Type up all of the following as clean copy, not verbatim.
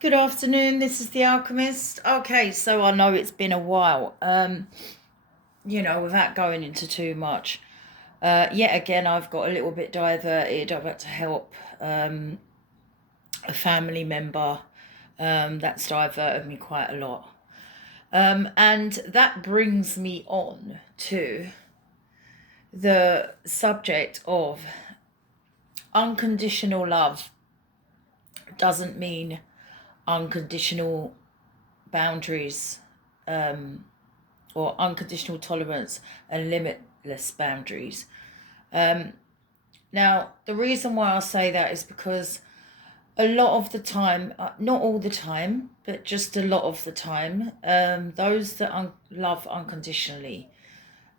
Good afternoon, this is the Alchemist. Okay, so I know it's been a while. Without going into too much. Yet again, I've got a little bit diverted. I've had to help a family member that's diverted me quite a lot. And that brings me on to the subject of unconditional love doesn't mean unconditional boundaries, or unconditional tolerance and limitless boundaries. Now, the reason why I say that is because a lot of the time, not all the time, but just a lot of the time, those that love unconditionally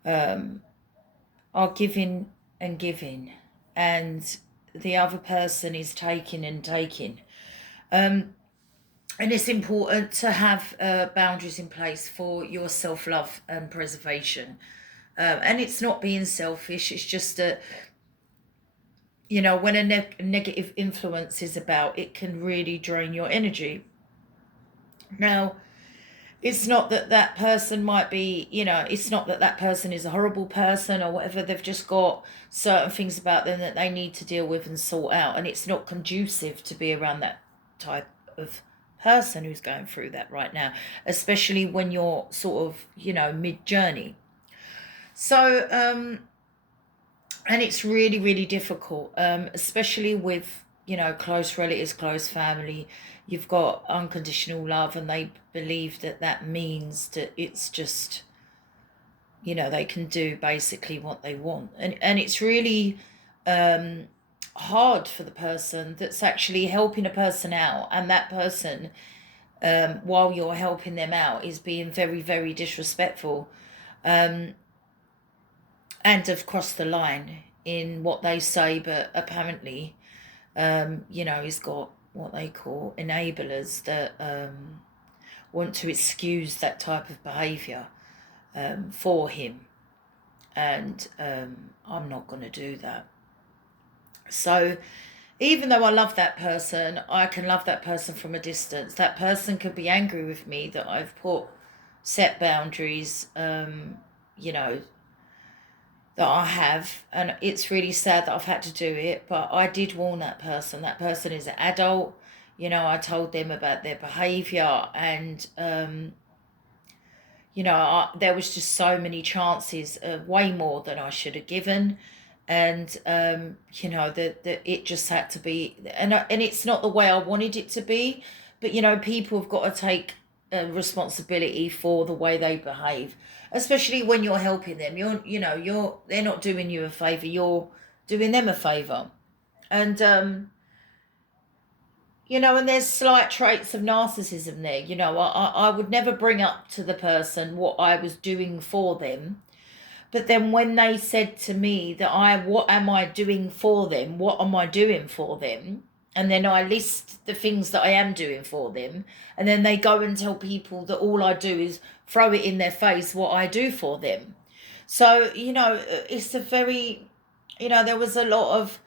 are giving and giving, and the other person is taking and taking. And it's important to have boundaries in place for your self love and preservation. And it's not being selfish, it's just that, when a negative influence is about, it can really drain your energy. Now, it's not that that person might be, it's not that that person is a horrible person or whatever. They've just got certain things about them that they need to deal with and sort out. And it's not conducive to be around that type of person who's going through that right now, especially when you're sort of, mid journey. So, and it's really, really difficult, especially with, close relatives, close family. You've got unconditional love, and they believe that that means that it's just, they can do basically what they want. And it's really hard for the person that's actually helping a person out, and that person, while you're helping them out, is being very, very disrespectful, and have crossed the line in what they say, but apparently, he's got what they call enablers that want to excuse that type of behaviour for him. And I'm not going to do that. So, even though I love that person, I can love that person from a distance. That person could be angry with me that I've put set boundaries, you know, that I have, and it's really sad that I've had to do it, but I did warn that person. That person is an adult. I told them about their behaviour, and there was just so many chances, way more than I should have given, and that it just had to be, and it's not the way I wanted it to be, but people have got to take responsibility for the way they behave, especially when you're helping them. They're not doing you a favor, you're doing them a favor. And and there's slight traits of narcissism there. I would never bring up to the person what I was doing for them. But then when they said to me that what am I doing for them? What am I doing for them? And then I list the things that I am doing for them. And then they go and tell people that all I do is throw it in their face what I do for them. So, it's a very, there was a lot of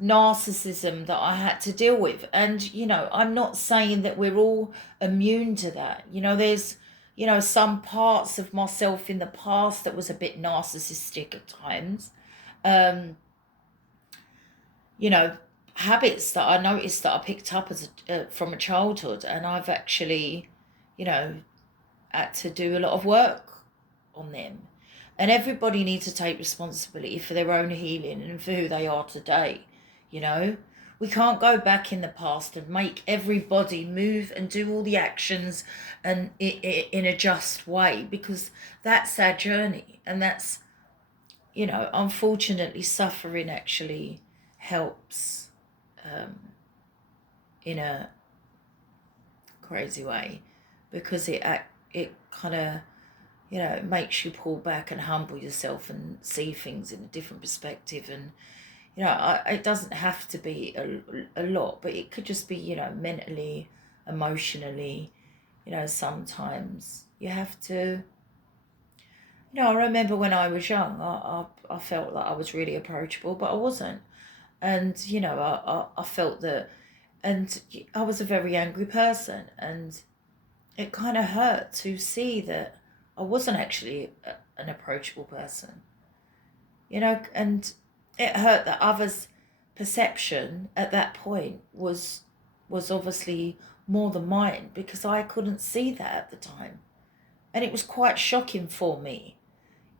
narcissism that I had to deal with. And, I'm not saying that we're all immune to that. There's, some parts of myself in the past that was a bit narcissistic at times. Um, you know, Habits that I noticed that I picked up from a childhood, and I've actually, you know, had to do a lot of work on them. And everybody needs to take responsibility for their own healing and for who they are today. You know, we can't go back in the past and make everybody move and do all the actions and in a just way, because that's our journey, and that's, unfortunately, suffering actually helps in a crazy way, because it kind of, it makes you pull back and humble yourself and see things in a different perspective. And it doesn't have to be a lot, but it could just be, mentally, emotionally. Sometimes you have to, I remember when I was young, I felt like I was really approachable, but I wasn't. And I felt that, And I was a very angry person, and it kind of hurt to see that I wasn't actually an approachable person, and it hurt that others' perception at that point was obviously more than mine, because I couldn't see that at the time. And it was quite shocking for me,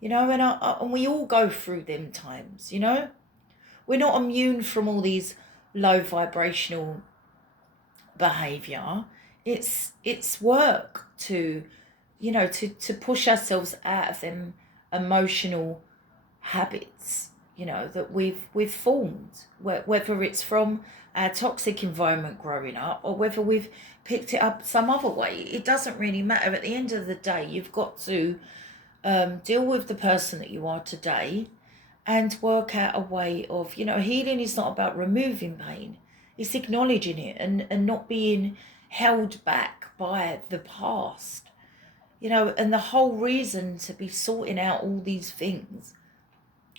and we all go through them times. We're not immune from all these low vibrational behavior. It's work to push ourselves out of them emotional habits, that we've formed, whether it's from our toxic environment growing up, or whether we've picked it up some other way. It doesn't really matter. At the end of the day, you've got to deal with the person that you are today, and work out a way of, healing is not about removing pain. It's acknowledging it, and not being held back by the past. And the whole reason to be sorting out all these things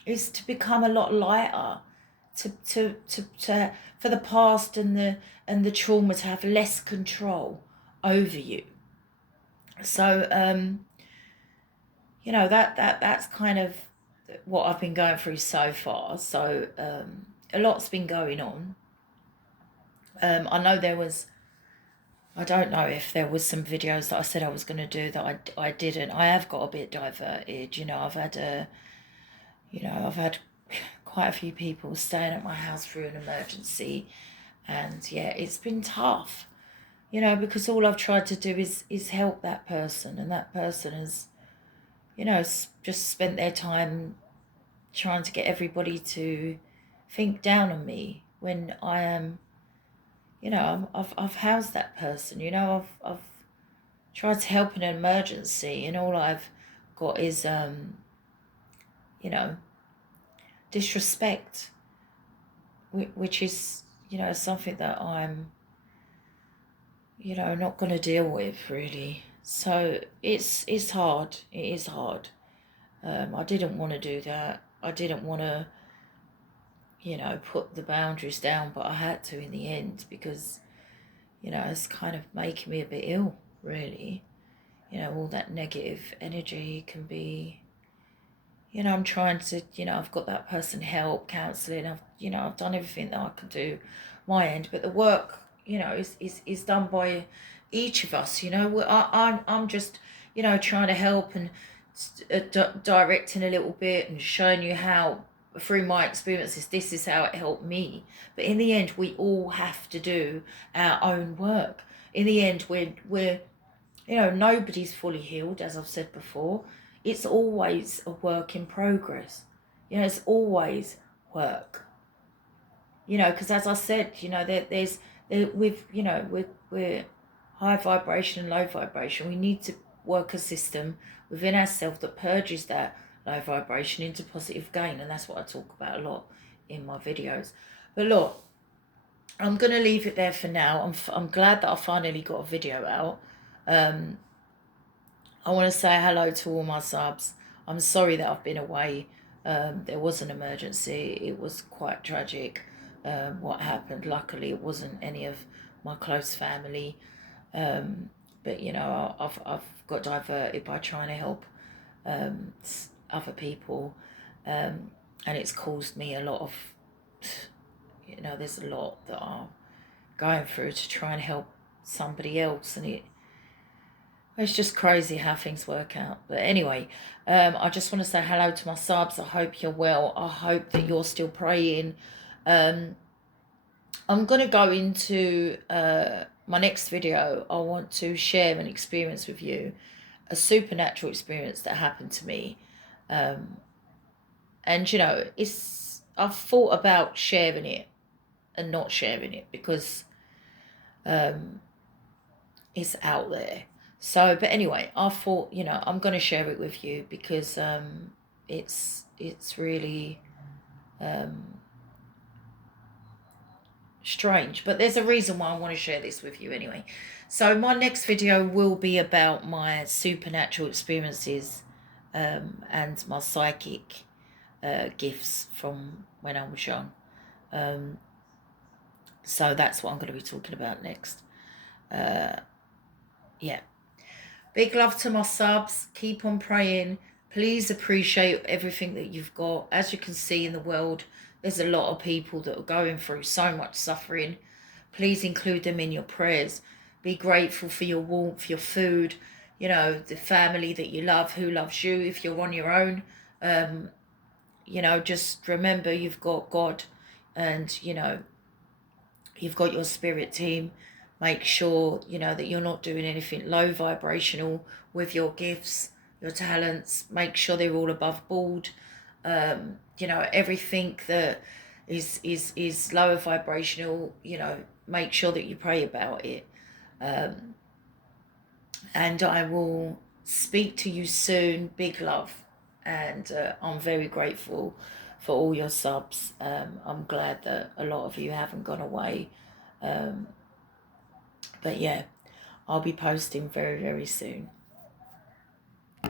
is to become a lot lighter, to for the past and the trauma to have less control over you. So that's kind of what I've been going through so far. So a lot's been going on. I know I don't know if there was some videos that I said I was going to do that I didn't. I have got a bit diverted. I've had quite a few people staying at my house through an emergency, and yeah, it's been tough. Because all I've tried to do is help that person, and that person has, just spent their time trying to get everybody to think down on me, when I am, I've housed that person. I've tried to help in an emergency, and all I've got is disrespect, which is something that I'm not going to deal with, really. So it's hard. It is hard. I didn't want to do that. I didn't want to put the boundaries down, but I had to in the end, because it's kind of making me a bit ill, really. All that negative energy can be, I'm trying to, I've got that person help, counselling, I've done everything that I can do my end, but the work, is done by each of us. I'm just, trying to help, and directing a little bit, and showing you how, through my experiences, this is how it helped me. But in the end, we all have to do our own work. In the end, we're nobody's fully healed, as I've said before. It's always a work in progress. It's always work. Because as I said, we're high vibration and low vibration. We need to work a system within ourselves that purges that low vibration into positive gain, and that's what I talk about a lot in my videos. But look, I'm going to leave it there for now. I'm glad that I finally got a video out. I want to say hello to all my subs. I'm sorry that I've been away. There was an emergency. It was quite tragic what happened. Luckily, it wasn't any of my close family. But I've got diverted by trying to help other people, and it's caused me a lot of, there's a lot that I'm going through to try and help somebody else, and it's just crazy how things work out. But anyway, I just want to say hello to my subs. I hope you're well. I hope that you're still praying. I'm going to go into my next video. I want to share an experience with you, a supernatural experience that happened to me. And, I've thought about sharing it and not sharing it, because it's out there. So, but anyway, I thought, I'm going to share it with you, because it's really strange, but there's a reason why I want to share this with you anyway. So my next video will be about my supernatural experiences and my psychic gifts from when I was young. So that's what I'm going to be talking about next. Yeah. Big love to my subs. Keep on praying. Please appreciate everything that you've got. As you can see in the world, there's a lot of people that are going through so much suffering. Please include them in your prayers. Be grateful for your warmth, your food, the family that you love, who loves you. If you're on your own, just remember you've got God, and, you've got your spirit team. Make sure, that you're not doing anything low vibrational with your gifts, your talents. Make sure they're all above board. Everything that is lower vibrational, make sure that you pray about it. And I will speak to you soon. Big love. And I'm very grateful for all your subs. I'm glad that a lot of you haven't gone away. But yeah, I'll be posting very, very soon.